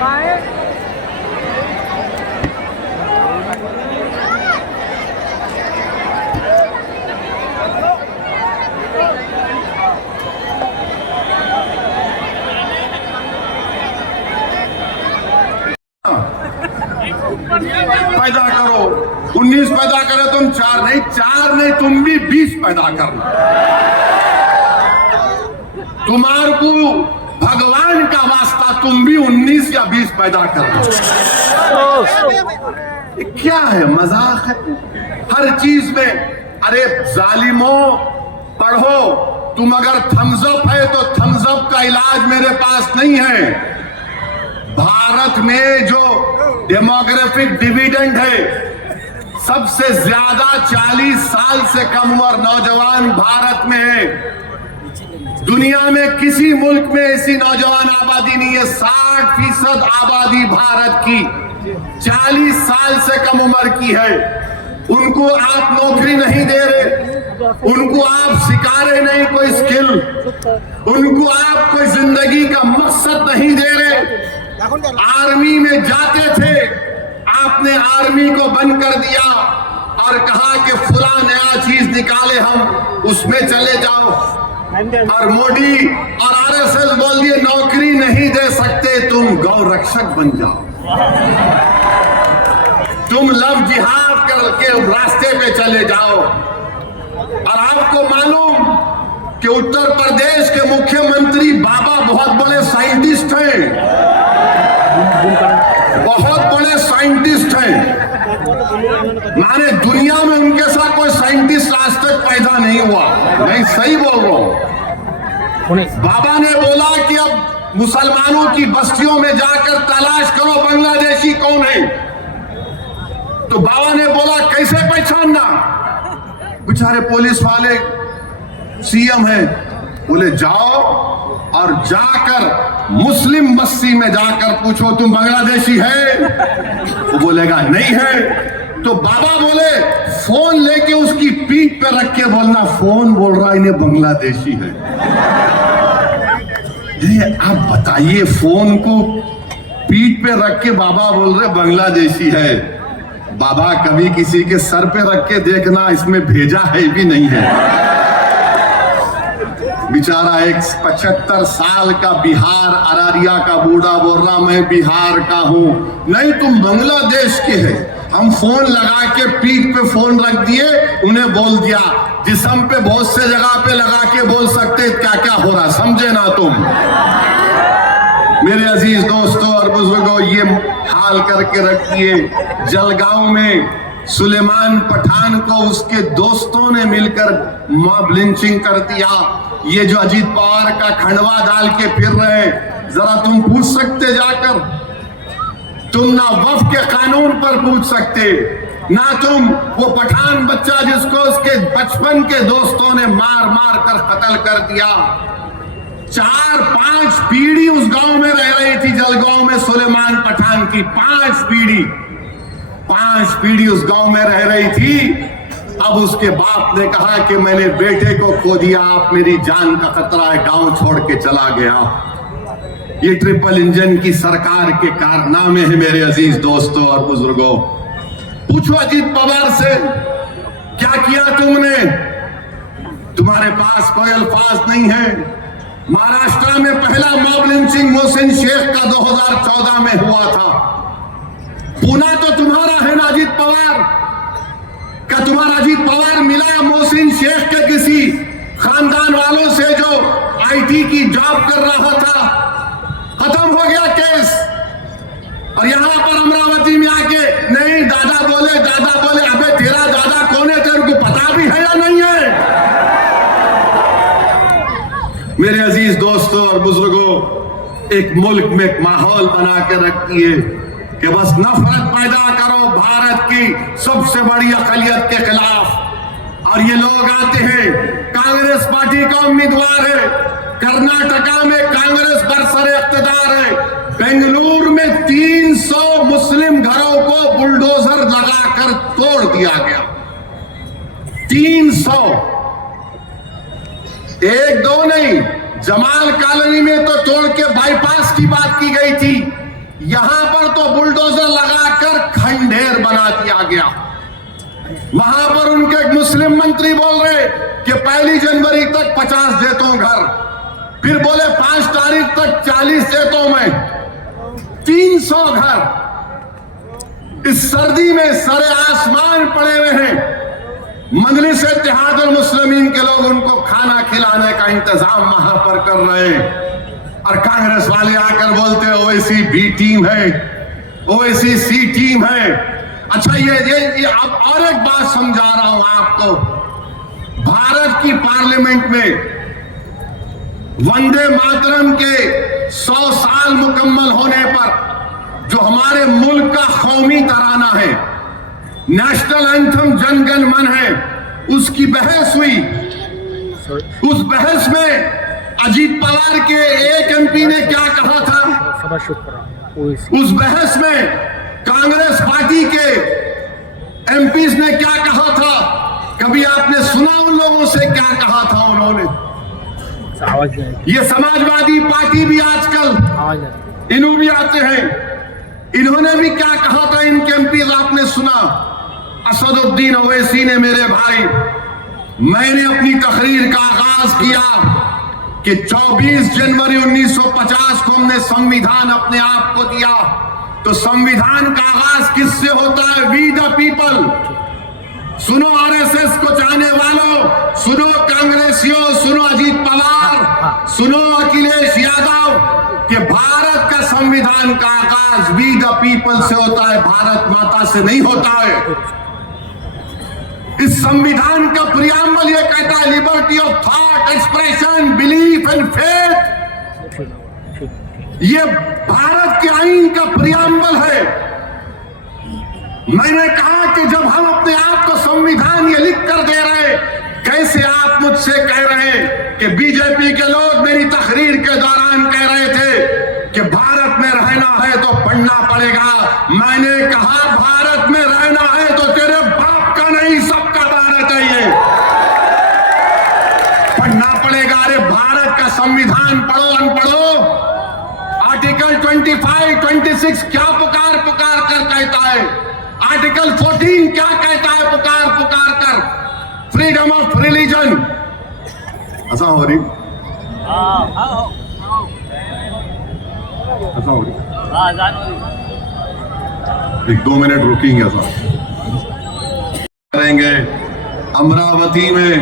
पैदा करो, 19 पैदा करे तुम, 4 नहीं तुम भी 20 पैदा करना। तुम्हारे को भगवान का वास्ता तुम भी 19 या 20 पैदा करना। क्या है, मजाक है हर चीज में। अरे जालिमों, पढ़ो। तुम अगर थम्स अप है तो थम्स अप का इलाज मेरे पास नहीं है। भारत में जो डेमोग्राफिक डिविडेंड है, सबसे ज्यादा 40 साल से कम उम्र नौजवान भारत में है। दुनिया में किसी मुल्क में ऐसी नौजवान आबादी नहीं है। 60% आबादी भारत की 40 साल से कम उम्र की है। उनको आप नौकरी नहीं दे रहे, उनको आप सिखा रहे नहीं कोई स्किल, उनको आप कोई जिंदगी का मकसद नहीं दे रहे। आर्मी में जाते थे, आपने आर्मी को बंद कर दिया और कहा कि फुला नया चीज निकाले हम उसमें चले जाओ। और मोदी और आरएसएस बोल दिए नौकरी नहीं दे सकते, तुम गौ रक्षक बन जाओ, तुम लव जिहाद करके रास्ते पे चले जाओ। और आपको मालूम कि उत्तर प्रदेश के मुख्यमंत्री बाबा बहुत बड़े साइंटिस्ट हैं, बहुत बड़े साइंटिस्ट हैं। माने दुनिया में उनके साथ कोई साइंटिस्ट आज तक पैदा नहीं हुआ। मैं सही बोल रहा हूं। बाबा ने बोला कि अब मुसलमानों की बस्तियों में जाकर तलाश करो बांग्लादेशी कौन है। तो बाबा ने बोला कैसे पहचानना। बेचारे पुलिस वाले सीएम है, बोले जाओ और जाकर मुस्लिम बस्ती में जाकर पूछो तुम बांग्लादेशी है। वो बोलेगा नहीं है। तो बाबा बोले फोन लेके उसकी पीठ पे रख के बोलना फोन बोल रहा इन्हें बांग्लादेशी है। आप बताइए, फोन को पीठ पे रख के बाबा बोल रहे बांग्लादेशी है। बाबा कभी किसी के सर पे रख के देखना, इसमें भेजा है भी नहीं है। बेचारा एक 75 साल का बिहार अररिया का बूढ़ा बोल रहा मैं बिहार का हूं। नहीं, तुम बांग्लादेश के हैं। हम फोन लगा के पीठ पे फोन रख दिए, उन्हें बोल दिया। जिस्म पे बहुत से जगह पे लगा के बोल सकते क्या क्या हो रहा, समझे ना तुम। मेरे अजीज दोस्तों और बुजुर्गों, ये हाल करके रखिए। जलगांव में सुलेमान पठान को उसके दोस्तों ने मिलकर मॉब लिंचिंग कर दिया। ये जो अजीत पवार का खंडवा डाल के फिर रहे, जरा तुम पूछ सकते जाकर। तुम ना वफ के कानून पर पूछ सकते, ना तुम वो पठान बच्चा जिसको उसके बचपन के दोस्तों ने मार मार कर कत्ल कर दिया। 4-5 पीढ़ी उस गांव में रह रही थी, जलगांव में सुलेमान पठान की 5 पीढ़ी उस गांव में रह रही थी। अब उसके बाप ने कहा कि मैंने बेटे को खो दिया, आप मेरी जान का खतरा है, गांव छोड़ के चला गया। ये ट्रिपल इंजन की सरकार के कारनामे हैं मेरे अजीज दोस्तों और बुजुर्गों। पूछो अजीत पवार से क्या किया तुमने, तुम्हारे पास कोई अल्फाज नहीं है। महाराष्ट्र में पहला मॉब लिंचिंग मोहसिन शेख का 2014 में हुआ था। पुणे तो तुम्हारा है ना अजीत पवार, क्या तुम्हारा अजीत पवार मिला मोहसिन शेख के किसी खानदान वालों से जो आईटी की जॉब कर रहा था? खत्म हो गया केस। और यहां पर अमरावती में आके नहीं दादा बोले, अबे तेरा दादा कौन है, तेरे को पता भी है या नहीं है? मेरे अजीज दोस्तों और बुजुर्गों, एक मुल्क में एक माहौल बना के रखती है कि बस नफरत पैदा करो भारत की सबसे बड़ी अकलियत के खिलाफ। और ये लोग आते हैं, कांग्रेस पार्टी का उम्मीदवार है, कर्नाटका में कांग्रेस बरसरे इख्तिदार है, बेंगलुरु में 300 मुस्लिम घरों को बुलडोजर लगाकर तोड़ दिया गया। 300, 1-2 नहीं, जमाल कॉलोनी में तो तोड़ के बाईपास की बात की गई थी। यहां पर तो बुलडोजर लगाकर खंडेर बना दिया गया। वहां पर उनके एक मुस्लिम मंत्री बोल रहे कि 1 जनवरी तक 50 देता हूं घर, फिर बोले 5 तारीख तक 40 देता हूं मैं, 300 घर। इस सर्दी में सरे आसमान पड़े हुए हैं। मजलिस इत्तेहादुल मुस्लिमीन के लोग उनको खाना खिलाने का इंतजाम वहां पर कर रहे हैं, और कांग्रेस वाले आकर बोलते हैं ओवैसी बी टीम है, ओवैसी सी टीम है। अच्छा ये अब और एक बात समझा रहा हूं आपको। भारत की पार्लियामेंट में वंदे मातरम के 100 साल मुकम्मल होने पर जो हमारे मुल्क का कौमी तराना है, नेशनल एंथम जन गण मन है, उसकी बहस हुई। उस बहस में अजीत पवार के एक एमपी ने क्या कहा था, उस बहस में कांग्रेस पार्टी के एमपीज ने क्या कहा था, कभी आपने सुना उन लोगों से क्या कहा था उन्होंने? ये समाजवादी पार्टी भी आजकल इन्हों भी आते हैं, इन्होंने भी क्या कहा था इनके एमपीज आपने सुना? असदुद्दीन ओवैसी ने, मेरे भाई, मैंने अपनी तकरीर का आगाज किया कि 24 जनवरी 1950 को हमने संविधान अपने आप को दिया, तो संविधान का आगाज किससे होता है? We the people. सुनो आरएसएस को चाहने वालों, सुनो कांग्रेसियों, सुनो अजीत पवार, सुनो अखिलेश यादव, कि भारत का संविधान का आगाज वी द पीपल से होता है, भारत माता से नहीं होता है। इस संविधान का प्रियम्बल ये कहता है liberty of thought, expression, belief and faith. ये भारत के आईन का प्रियम्बल है। मैंने कहा कि जब हम अपने आप को संविधान ये लिख कर दे रहे, कैसे आप मुझसे कह रहे हैं कि बीजेपी के लोग मेरी तकरीर के दौरान कह रहे थे कि भारत में रहना है तो पढ़ना पड़ेगा। मैंने कहा भारत में रहना है तो तेरे बाप का नहीं, सबका भारत है, ये पढ़ना पड़ेगा। अरे भारत का संविधान पढ़ो अनपढ़ो, आर्टिकल 25, 26 क्या पुकार पुकार कर कहता है, आर्टिकल 14 क्या कहता है पुकार पुकार कर, फ्रीडम ऑफ रिलीजन। ऐसा हो रही, ऐसा हो रही, 1-2 मिनट रुकेंगे, ऐसा करेंगे। अमरावती में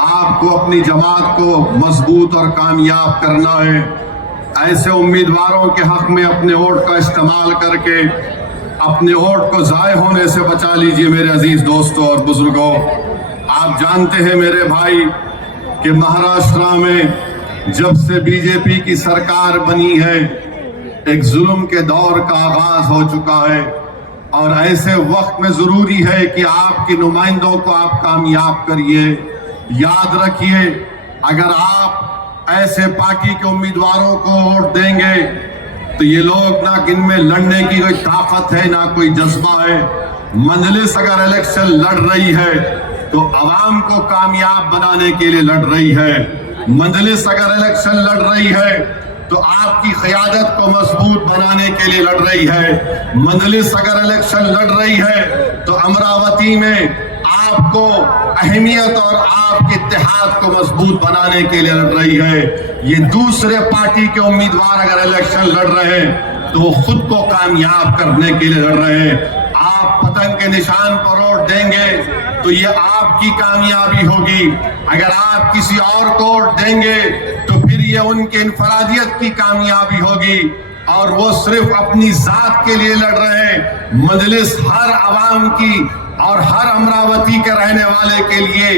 आपको अपनी जमात को मजबूत और कामयाब करना है। ऐसे उम्मीदवारों के हक में अपने वोट का इस्तेमाल करके अपने वोट को जाय होने से बचा लीजिए। मेरे अजीज दोस्तों और बुजुर्गों, आप जानते हैं मेरे भाई कि महाराष्ट्र में जब से बीजेपी की सरकार बनी है, एक जुल्म के दौर का आगाज हो चुका है, और ऐसे वक्त में जरूरी है कि आपके नुमाइंदों को आप कामयाब करिए। याद रखिए, अगर आप ऐसे पार्टी के उम्मीदवारों को वोट देंगे तो ये लोग ना इनमें लड़ने की कोई ताकत है ना कोई जज्बा है। मजलिस अगर इलेक्शन लड़ रही है तो अवाम को कामयाब बनाने के लिए लड़ रही है। मजलिस अगर इलेक्शन लड़ रही है तो आपकी क़यादत को मजबूत बनाने के लिए लड़ रही है। मजलिस अगर इलेक्शन लड़ रही है तो अमरावती में आपको अहमियत और आपके इत्तेहाद को मजबूत बनाने के लिए लड़ रही है। ये दूसरे पार्टी के उम्मीदवार अगर इलेक्शन लड़ रहे हैं तो वो खुद को कामयाब करने के लिए लड़ रहे हैं। आप पतंग के निशान पर वोट देंगे तो ये आपकी कामयाबी होगी। अगर आप किसी और को वोट देंगे तो फिर ये उनके इनफरादियत की कामयाबी होगी, और वो सिर्फ अपनी जात के लिए लड़ रहे हैं। मजलिस हर आवाम की और हर अमरावती के रहने वाले के लिए,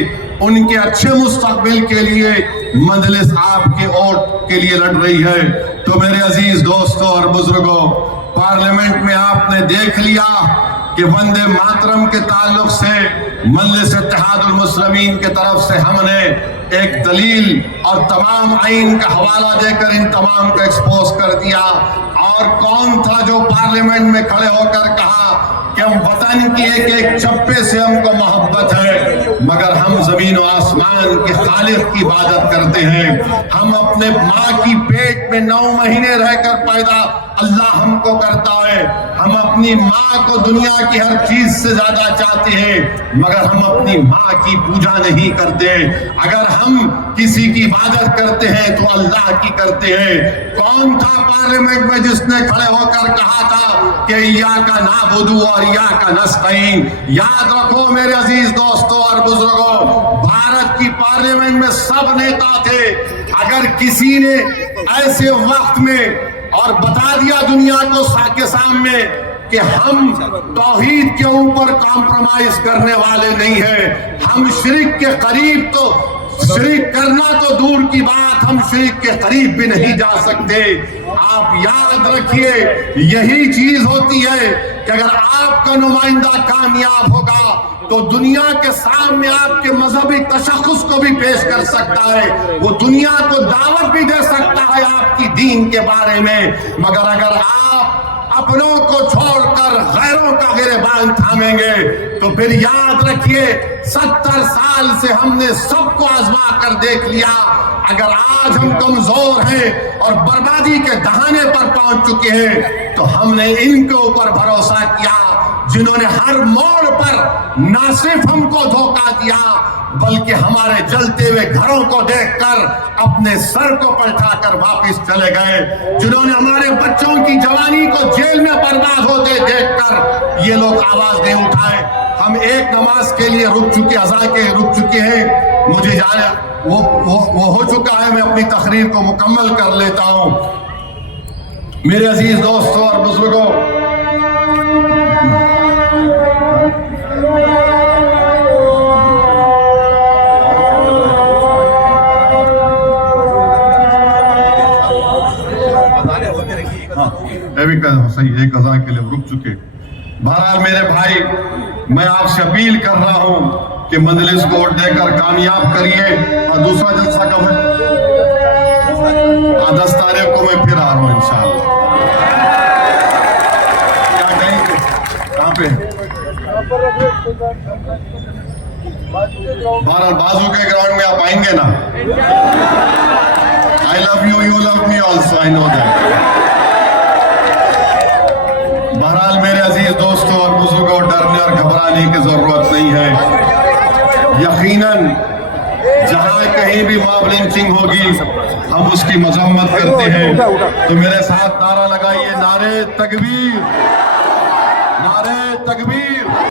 उनके अच्छे मुस्तकबिल के लिए मजलिस आपके वोट के लिए लड़ रही है। तो मेरे अजीज दोस्तों और बुजुर्गों, पार्लियामेंट में आपने देख लिया कि वंदे मातरम के ताल्लुक से मजलिस इत्तेहादुल मुस्लिमीन के तरफ से हमने एक दलील और तमाम आइन का हवाला देकर इन तमाम को एक्सपोज कर दिया। और कौन था जो पार्लियामेंट में खड़े होकर कहा कि हम वतन की एक एक चप्पे से हमको मोहब्बत है, मगर हम जमीन और आसमान के खालिक की इबादत करते हैं। हम अपने माँ की पेट में 9 महीने रहकर पैदा अल्लाह हमको करता है। हम अपनी माँ को दुनिया की हर चीज से ज्यादा चाहते हैं, मगर हम अपनी माँ की पूजा नहीं करते। अगर हम किसी की इबादत करते हैं तो अल्लाह की करते हैं। कौन था पार्लियामेंट में जिसने खड़े होकर कहा था कि या का नाबुदू और या का नस्तईन? याद रखो मेरे अजीज दोस्तों और बुजुर्गों, भारत की पार्लियामेंट में सब नेता थे। अगर किसी ने ऐसे वक्त में और बता दिया दुनिया को के सामने कि हम तौहीद के ऊपर कॉम्प्रोमाइज करने वाले नहीं हैं, हम शिर्क के करीब तो शिर्क करना तो दूर की बात, हम शिर्क के करीब भी नहीं जा सकते। आप याद रखिए, यही चीज होती है कि अगर आपका नुमाइंदा कामयाब होगा तो दुनिया के सामने आपके मजहबी तशख्खुस को भी पेश कर सकता है, वो दुनिया को दावत भी दे सकता है आपकी दीन के बारे में। मगर अगर आप अपनों को छोड़कर गैरों का गिरबान थामेंगे तो फिर याद रखिए 70 साल से हमने सबको आजमा कर देख लिया। अगर आज हम कमजोर हैं और बर्बादी के दहाने पर पहुंच चुके हैं तो हमने इनके ऊपर भरोसा किया जिन्होंने हर मोड़ पर न सिर्फ हमको धोखा दिया बल्कि हमारे जलते हुए घरों को देखकर अपने सर को पलटाकर वापस चले गए, जिन्होंने हमारे बच्चों की जवानी को जेल में बर्बाद होते देखकर ये लोग आवाज नहीं उठाए। हम एक नमाज के लिए रुक चुके, अज़ा के रुक चुके हैं, मुझे जाने वो हो चुका है। मैं अपनी तकरीर को मुकम्मल कर लेता हूं। मेरे अजीज दोस्तों और बुजुर्गों, सही एक अज़ा के लिए रुक चुके। बहरहाल मेरे भाई, मैं आपसे अपील कर रहा हूं कि मंजलिस को वोट देकर कामयाब करिए। और दूसरा जलसा कब है? 10 तारीख को मैं फिर आ रहा हूं इंशाअल्लाह। क्या कहेंगे? कहाँ पे? बहरहाल बाजू के ग्राउंड में आप आएंगे ना? I love you, you love me also, I know that. बहरहाल मेरे अजीज दोस्तों और बुजुर्गों, डरने और घबराने की जरूरत नहीं है। यकीनन जहां कहीं भी मॉब लिंचिंग होगी हम उसकी मजम्मत करते हैं। तो मेरे साथ नारा लगाइए, नारे तकबीर, नारे तकबीर।